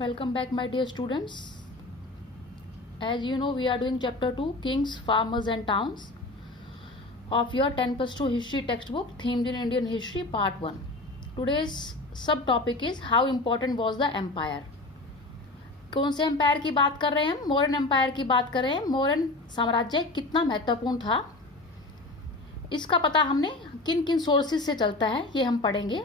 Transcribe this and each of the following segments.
Welcome back, my dear students. As you know, we are doing chapter 2, Kings, Farmers and Towns of your 10+2 history textbook, themed in Indian history, part 1. Today's subtopic is how important was the empire. कौन से empire की बात कर रहे हैं हम? Mauryan empire की बात कर रहे हैं. मौर्यन साम्राज्य कितना महत्वपूर्ण था, इसका पता हमने किन किन सोर्सेज से चलता है, ये हम पढ़ेंगे.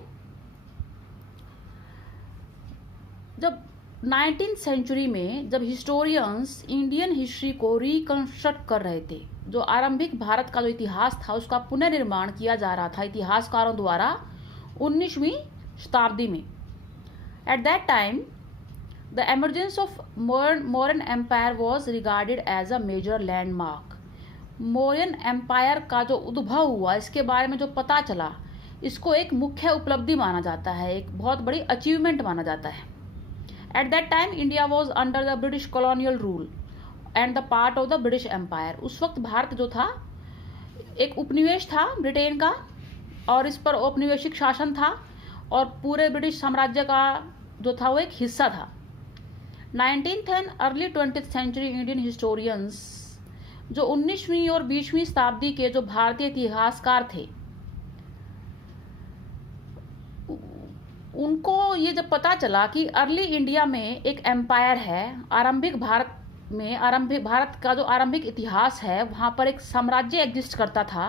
जब 19th सेंचुरी में जब हिस्टोरियंस इंडियन हिस्ट्री को रिकंस्ट्रक्ट कर रहे थे, जो आरंभिक भारत का जो इतिहास था उसका पुनर्निर्माण किया जा रहा था इतिहासकारों द्वारा 19वीं शताब्दी में. At that time the emergence of Mauryan empire was regarded as a major landmark. Mauryan empire का जो उद्भव हुआ, इसके बारे में जो पता चला, इसको एक मुख्य उपलब्धि माना जाता है, एक बहुत बड़ी अचीवमेंट माना जाता है. At that time, India was under the British colonial rule and the part of the British Empire. उस वक्त भारत जो था एक उपनिवेश था ब्रिटेन का, और इस पर औपनिवेशिक शासन था, और पूरे ब्रिटिश साम्राज्य का जो था वो एक हिस्सा था. 19th and early 20th century Indian historians, जो 19वीं और 20वीं शताब्दी के जो भारतीय इतिहासकार थे, उनको ये जब पता चला कि अर्ली इंडिया में एक एम्पायर है, आरंभिक भारत का जो आरंभिक इतिहास है, वहाँ पर एक साम्राज्य एग्जिस्ट करता था,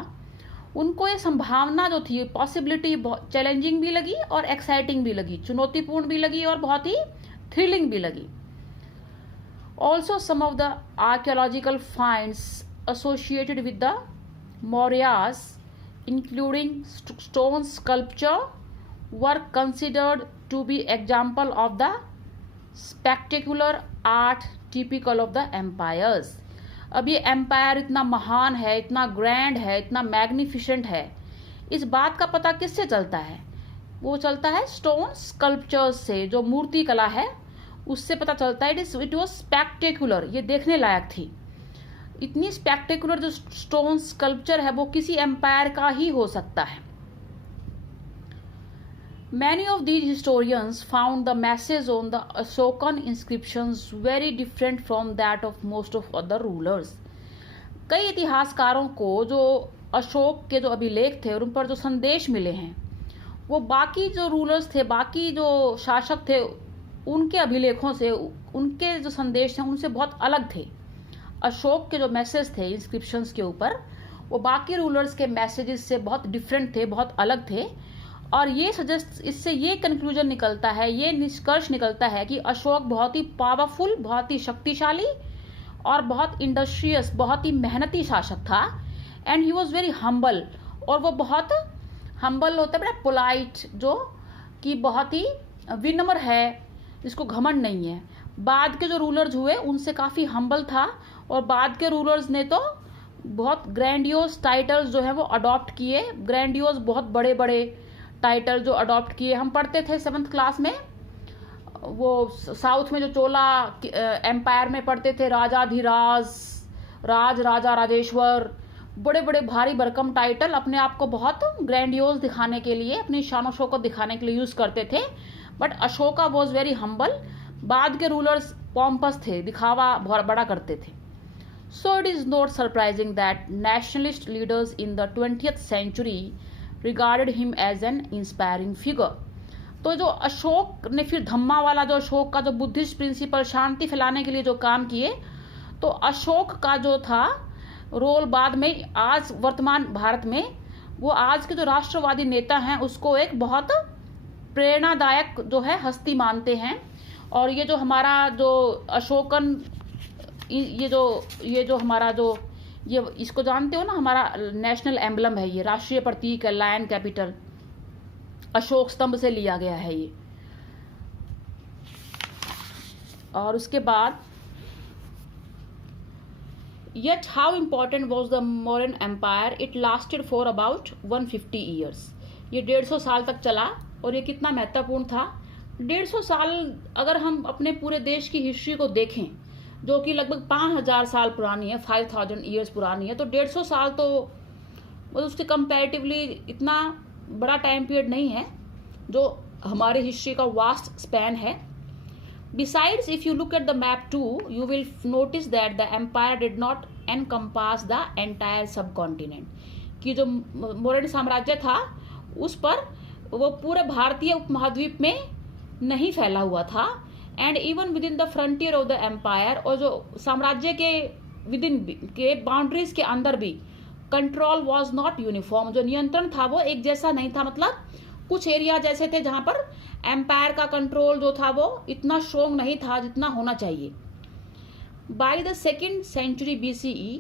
उनको ये संभावना जो थी, पॉसिबिलिटी चैलेंजिंग भी लगी और एक्साइटिंग भी लगी, चुनौतीपूर्ण भी लगी और बहुत ही थ्रिलिंग भी लगी. Also some of the archaeological finds associated with the Mauryas, including stone sculpture, were considered to be example of the spectacular art typical of the empires. अब ये एम्पायर इतना महान है, इतना ग्रैंड है, इतना मैग्निफिसेंट है, इस बात का पता किससे चलता है? वो चलता है स्टोन स्कल्पचर्स से, जो मूर्ति कला है उससे पता चलता है. इट वॉज स्पेक्टेकुलर, ये देखने लायक थी. इतनी स्पेक्टेकुलर जो स्टोन स्कल्पचर है वो किसी एम्पायर का ही हो सकता है. Many of these historians found the message on the Ashokan inscriptions very different from that of most of other rulers. कई इतिहासकारों को जो अशोक के जो अभिलेख थे और उन पर जो संदेश मिले हैं, वो बाकी जो रूलर्स थे, बाकी जो शासक थे, उनके अभिलेखों से, उनके जो संदेश थे उनसे बहुत अलग थे. अशोक के जो मैसेज थे इंस्क्रिप्शंस के ऊपर, वो बाकी रूलर्स के मैसेजेस से बहुत डिफरेंट थे, बहुत अलग थे. और ये इससे ये कंक्लूजन निकलता है, ये निष्कर्ष निकलता है कि अशोक बहुत ही पावरफुल, बहुत ही शक्तिशाली और बहुत इंडस्ट्रियस, बहुत ही मेहनती शासक था. And he was very humble, और वो बहुत हम्बल होता है, बड़ा पोलाइट, जो कि बहुत ही विनम्र है, जिसको घमंड नहीं है. बाद के जो रूलर्स हुए उनसे काफ़ी हम्बल था, और बाद के रूलर्स ने तो बहुत ग्रैंडियोस टाइटल्स जो है वो अडॉप्ट किए, ग्रैंडियोस बहुत बड़े बड़े टाइटल जो अडॉप्ट किए. हम पढ़ते थे 7th क्लास में, वो साउथ में जो चोला एम्पायर में पढ़ते थे, राजाधिराज, राजा राजेश्वर, बड़े बड़े भारी भरकम टाइटल अपने आप को बहुत ग्रैंडियोस दिखाने के लिए, अपनी शान शौकत दिखाने के लिए यूज करते थे. But Ashoka was very humble. बाद के रूलर्स पॉम्पस थे, दिखावा बहुत बड़ा करते थे. So it is not surprising that nationalist leaders in the 20th century regarded him as an inspiring figure. तो जो अशोक ने फिर धम्मा वाला, जो अशोक का जो बुद्धिस्ट प्रिंसिपल, शांति फैलाने के लिए जो काम किए, तो अशोक का जो था रोल बाद में, आज वर्तमान भारत में वो आज के जो राष्ट्रवादी नेता हैं उसको एक बहुत प्रेरणादायक जो है हस्ती मानते हैं. और ये जो हमारा जो अशोकन, ये जो हमारा जो ये, इसको जानते हो ना, हमारा नेशनल एम्बलम है, ये राष्ट्रीय प्रतीक है, लायन कैपिटल, अशोक स्तंभ से लिया गया है ये. और उसके बाद yet how important was the Mauryan empire? It lasted for about 150 years. ये 150 साल तक चला. और ये कितना महत्वपूर्ण था? 150 साल अगर हम अपने पूरे देश की हिस्ट्री को देखें, जो कि लगभग 5000 साल पुरानी है, 5000 ईयर्स पुरानी है, तो 150 साल तो उसके कंपैरेटिवली इतना बड़ा टाइम पीरियड नहीं है जो हमारी हिस्ट्री का वास्ट स्पैन है. Besides, if you look at the map too, you will notice that the empire did not encompass the entire subcontinent. कि जो मौर्य साम्राज्य था उस पर वो पूरे भारतीय उपमहाद्वीप में नहीं फैला हुआ था. And even within the frontier of the empire, और जो साम्राज्य के विद इन के बाउंड्रीज के अंदर भी कंट्रोल वॉज नॉट यूनिफॉर्म. जो नियंत्रण था वो एक जैसा नहीं था. मतलब कुछ एरिया जैसे थे जहां पर एम्पायर का कंट्रोल जो था वो इतना स्ट्रोंग नहीं था जितना होना चाहिए. By the 2nd century BCE,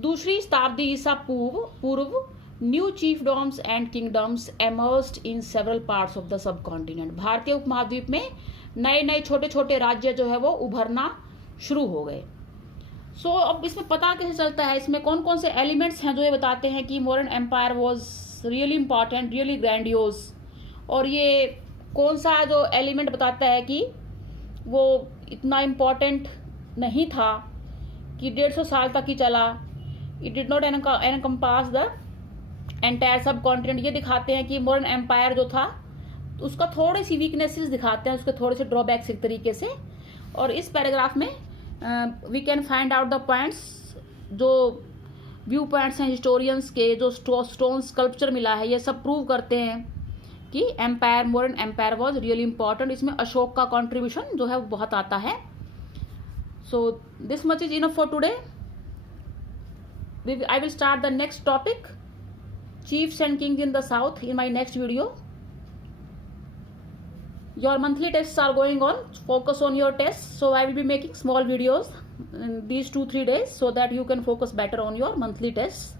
दूसरी शताब्दी ईसा पूर्व new chiefdoms and kingdoms emerged in several parts of the subcontinent. भारतीय उपमहाद्वीप में नए नए छोटे छोटे राज्य जो है वो उभरना शुरू हो गए. सो अब इसमें पता कैसे चलता है, इसमें कौन कौन से एलिमेंट्स हैं जो ये बताते हैं कि modern empire was really important, really grandiose. और ये कौन सा जो एलिमेंट बताता है कि वो इतना इम्पॉर्टेंट नहीं था कि 150 साल तक ही चला. It did not encompass the entire subcontinent. ये दिखाते हैं कि मॉडर्न एम्पायर जो था उसका थोड़ी सी वीकनेसेस दिखाते हैं, उसके थोड़े से ड्रॉबैक्स एक तरीके से. और इस पैराग्राफ में we can find out the points, जो व्यू पॉइंट्स हैं हिस्टोरियंस के, जो स्टोन स्कल्पचर मिला है, ये सब प्रूव करते हैं कि empire, modern empire was really important. इसमें अशोक का कॉन्ट्रीब्यूशन जो है वो बहुत आता है. So this much is enough for today. I will start the next topic, chiefs and kings in the south, in my next video. Your monthly tests are going on. Focus on your tests. So I will be making small videos in these 2-3 days so that you can focus better on your monthly tests.